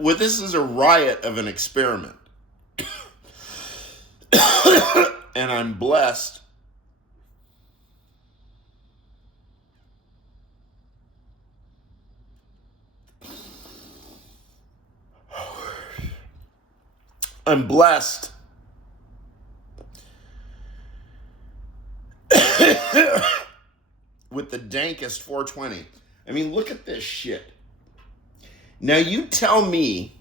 Well, this is a riot of an experiment. And I'm blessed. I'm blessed with the dankest 420. I mean, look at this shit. Now you tell me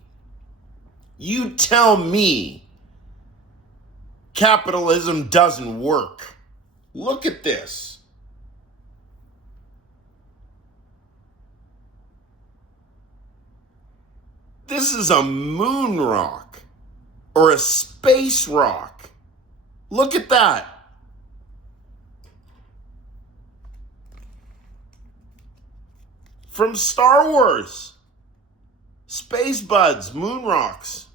capitalism doesn't work. Look at this. This is a moon rock or a space rock. Look at that. From Star Wars. Space buds, moon rocks.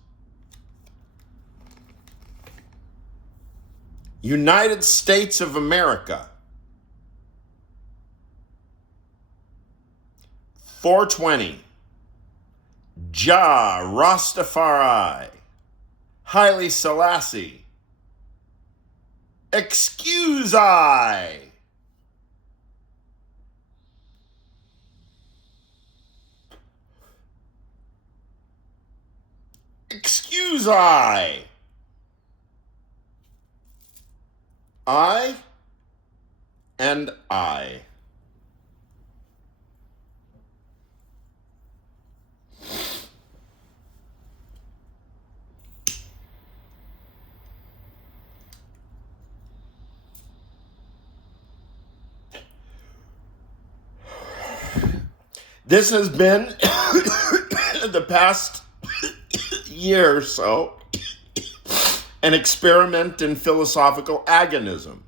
United States of America. 420. Jah Rastafari. Haile Selassie. Excuse I. Excuse I. I and I. This has been the past year or so an experiment in philosophical agonism.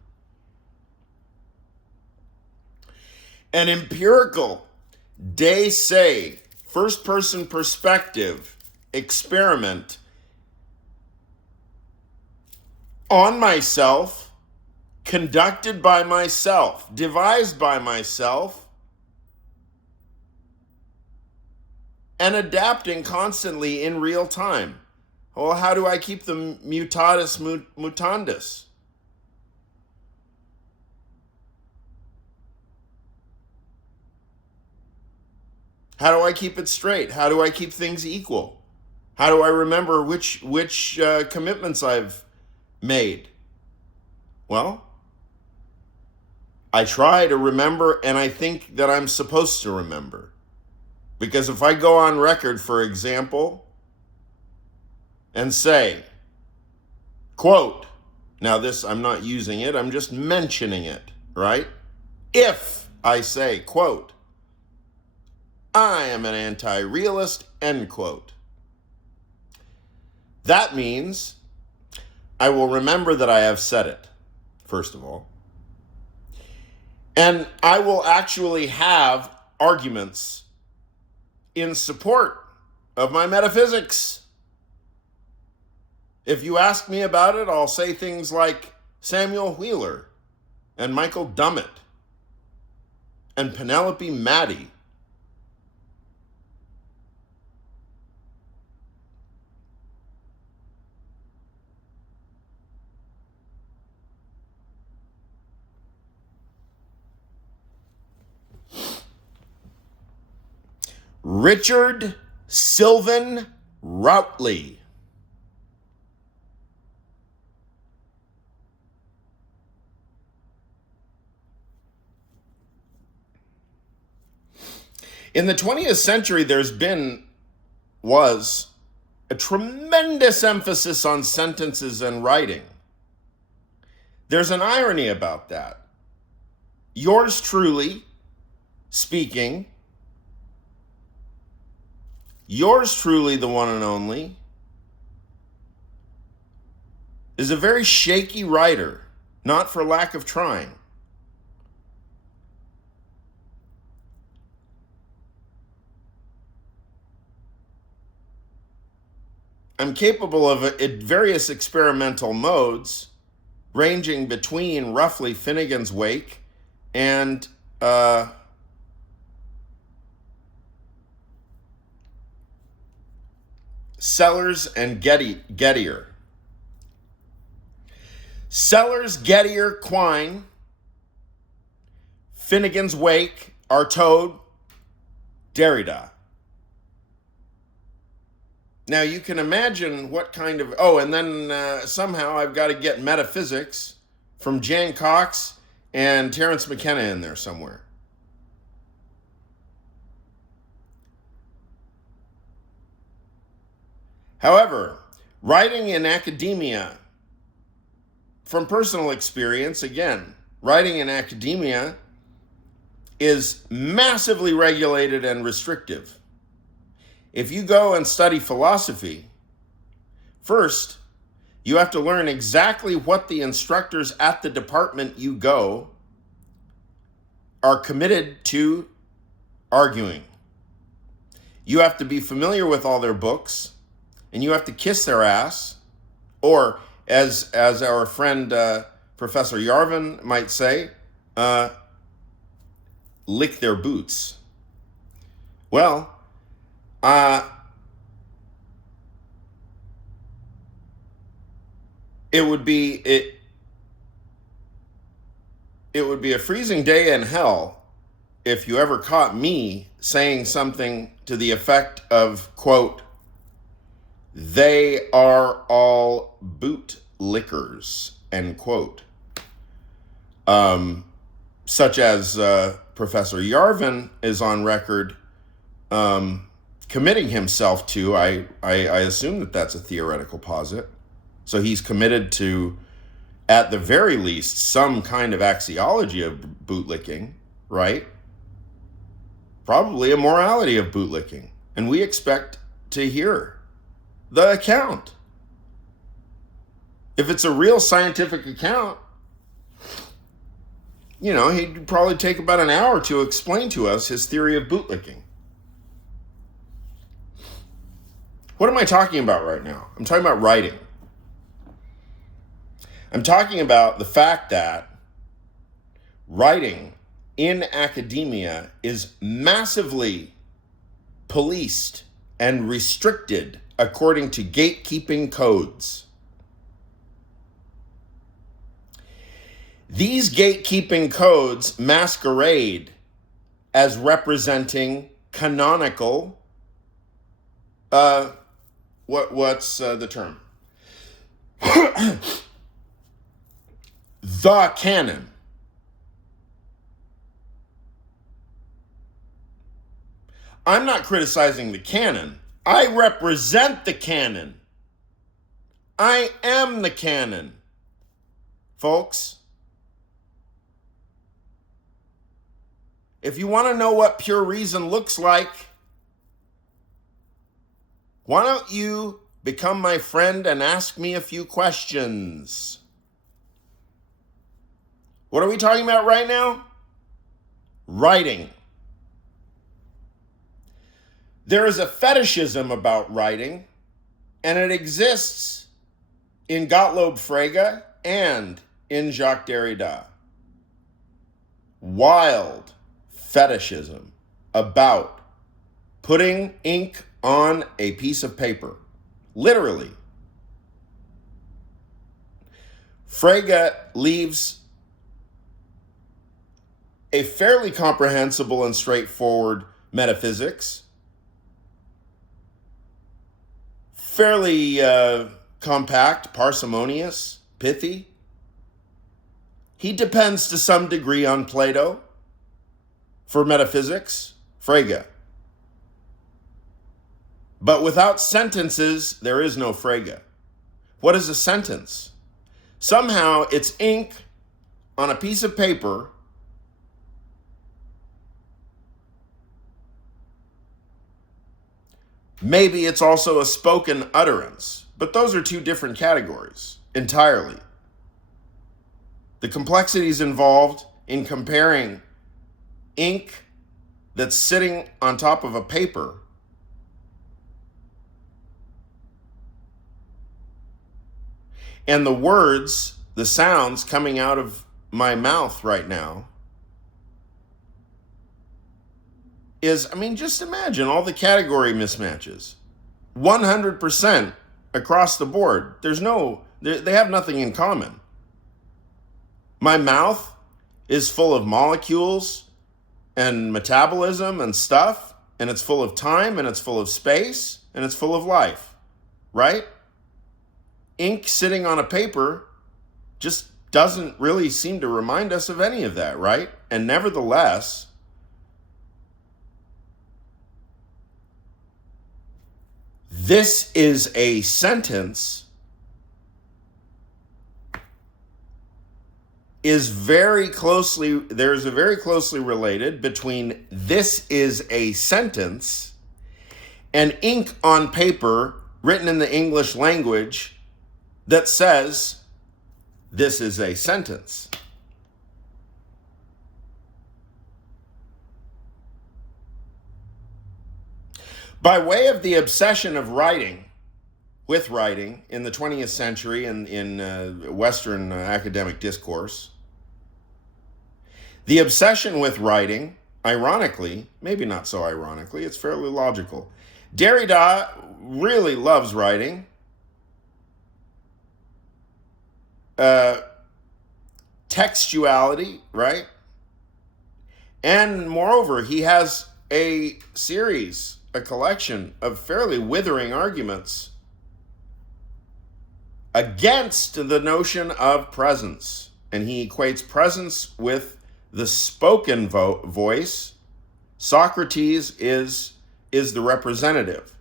An empirical, de se, first-person perspective experiment on myself, conducted by myself, devised by myself, and adapting constantly in real time. Well, how do I keep the mutatis mutandis? How do I keep it straight? How do I keep things equal? How do I remember which commitments I've made? Well, I try to remember, and I think that I'm supposed to remember. Because if I go on record, for example, and say, quote, now this, I'm not using it, I'm just mentioning it, right? If I say, quote, I am an anti-realist, end quote. That means I will remember that I have said it, first of all. And I will actually have arguments in support of my metaphysics. If you ask me about it, I'll say things like Samuel Wheeler and Michael Dummett and Penelope Maddie. Richard Sylvan Routley. In the 20th century, was a tremendous emphasis on sentences and writing. There's an irony about that. Yours truly speaking, yours truly, the one and only, is a very shaky writer, not for lack of trying. I'm capable of various experimental modes, ranging between roughly Finnegan's Wake and Sellers and Gettier. Sellers, Gettier, Quine, Finnegan's Wake, Artaud, Derrida. Now you can imagine what kind of, and then somehow I've got to get metaphysics from Jan Cox and Terence McKenna in there somewhere. However, writing in academia, from personal experience, again, writing in academia is massively regulated and restrictive. If you go and study philosophy, first, you have to learn exactly what the instructors at the department you go are committed to arguing. You have to be familiar with all their books, and you have to kiss their ass, or as our friend Professor Yarvin might say, lick their boots. Well, it would be a freezing day in hell if you ever caught me saying something to the effect of, quote, "They are all bootlickers," end quote. Such as Professor Yarvin is on record committing himself to. I assume that that's a theoretical posit. So he's committed to, at the very least, some kind of axiology of bootlicking, right? Probably a morality of bootlicking. And we expect to hear the account. If it's a real scientific account, he'd probably take about an hour to explain to us his theory of bootlicking. What am I talking about right now? I'm talking about writing. I'm talking about the fact that writing in academia is massively policed and restricted according to gatekeeping codes. These gatekeeping codes masquerade as representing canonical, what's the term? The canon. I'm not criticizing the canon. I represent the canon. I am the canon, folks. If you want to know what pure reason looks like, why don't you become my friend and ask me a few questions? What are we talking about right now? Writing. There is a fetishism about writing, and it exists in Gottlob Frege and in Jacques Derrida. Wild fetishism about putting ink on a piece of paper. Literally. Frege leaves a fairly comprehensible and straightforward metaphysics, fairly compact, parsimonious, pithy. He depends to some degree on Plato for metaphysics, Frege. But without sentences, there is no Frege. What is a sentence? Somehow it's ink on a piece of paper Maybe it's also a spoken utterance, but those are two different categories entirely. The complexities involved in comparing ink that's sitting on top of a paper and the words, the sounds coming out of my mouth right now is, just imagine all the category mismatches. 100% across the board. They have nothing in common. My mouth is full of molecules and metabolism and stuff, and it's full of time, and it's full of space, and it's full of life, right? Ink sitting on a paper just doesn't really seem to remind us of any of that, right? And nevertheless, this is a sentence there's a very closely related between this is a sentence and ink on paper written in the English language that says this is a sentence. By way of the obsession of writing in the 20th century and in Western academic discourse, the obsession with writing, ironically, maybe not so ironically, it's fairly logical. Derrida really loves writing. Textuality, right? And moreover, he has a collection of fairly withering arguments against the notion of presence. And he equates presence with the spoken voice. Socrates is the representative.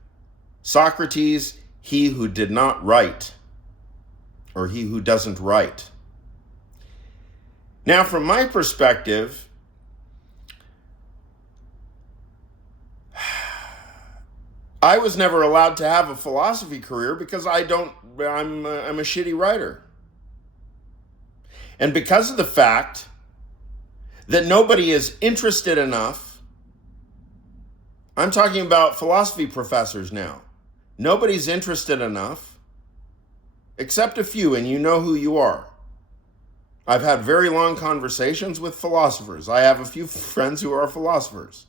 Socrates, he who did not write, or he who doesn't write. Now, from my perspective, I was never allowed to have a philosophy career because I'm a shitty writer. And because of the fact that nobody is interested enough, I'm talking about philosophy professors now. Nobody's interested enough, except a few, and you know who you are. I've had very long conversations with philosophers. I have a few friends who are philosophers.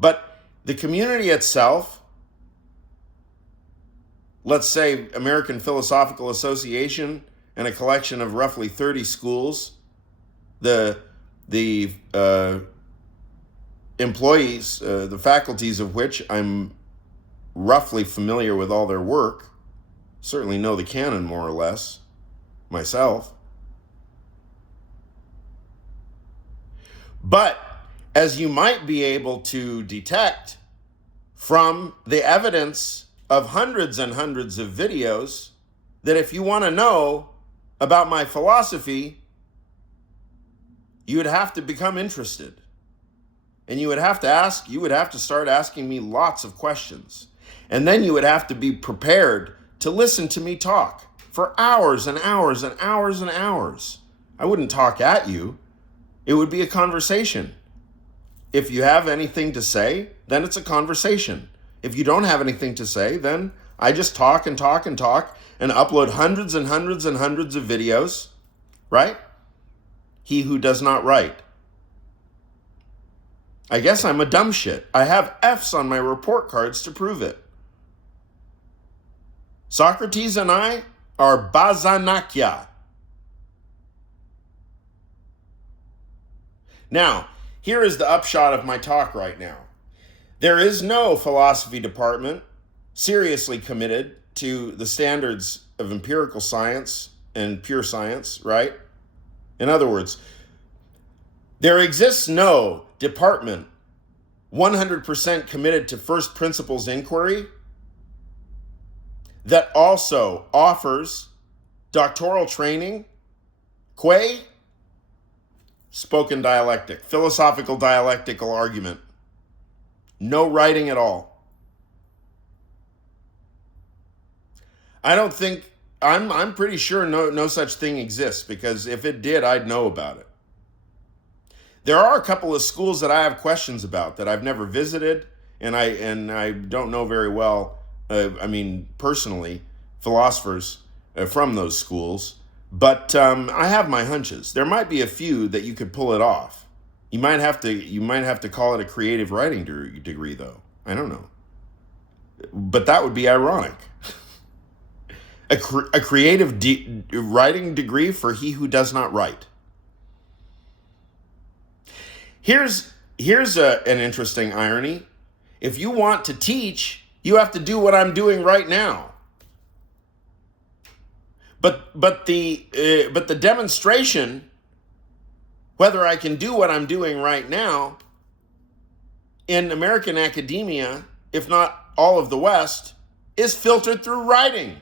But the community itself, let's say American Philosophical Association and a collection of roughly 30 schools, the employees, the faculties of which I'm roughly familiar with all their work, certainly know the canon more or less myself. But as you might be able to detect from the evidence of hundreds and hundreds of videos, that if you want to know about my philosophy, you would have to become interested. And you would have to start asking me lots of questions. And then you would have to be prepared to listen to me talk for hours and hours and hours and hours. I wouldn't talk at you. It would be a conversation. If you have anything to say, then it's a conversation. If you don't have anything to say, then I just talk and talk and talk and upload hundreds and hundreds and hundreds of videos, right? He who does not write. I guess I'm a dumb shit. I have F's on my report cards to prove it. Socrates and I are Bazanakia. Now, here is the upshot of my talk right now. There is no philosophy department seriously committed to the standards of empirical science and pure science, right? In other words, there exists no department 100% committed to first principles inquiry that also offers doctoral training, qua spoken dialectic, philosophical dialectical argument. No writing at all. I'm pretty sure no such thing exists, because if it did, I'd know about it. There are a couple of schools that I have questions about that I've never visited, and I don't know very well, personally, philosophers from those schools, but I have my hunches. There might be a few that you could pull it off. You might have to call it a creative writing degree, though. I don't know. But that would be ironic. A creative writing degree for he who does not write. Here's an interesting irony. If you want to teach, you have to do what I'm doing right now. But the demonstration, whether I can do what I'm doing right now, in American academia, if not all of the West, is filtered through writing.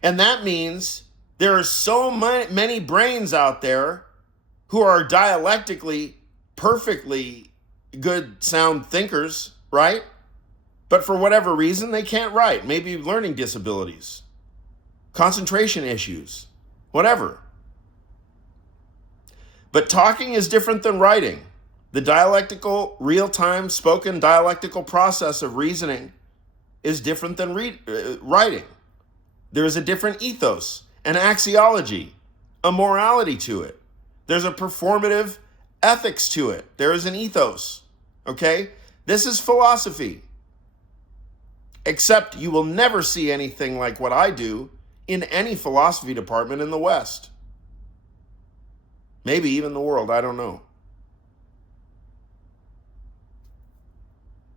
And that means there are so many brains out there who are dialectically perfectly good, sound thinkers, right? But for whatever reason, they can't write. Maybe learning disabilities, concentration issues, whatever. But talking is different than writing. The dialectical, real-time, spoken dialectical process of reasoning is different than writing. There is a different ethos, an axiology, a morality to it. There's a performative ethics to it. There is an ethos, okay? This is philosophy. Except you will never see anything like what I do in any philosophy department in the West. Maybe even the world, I don't know.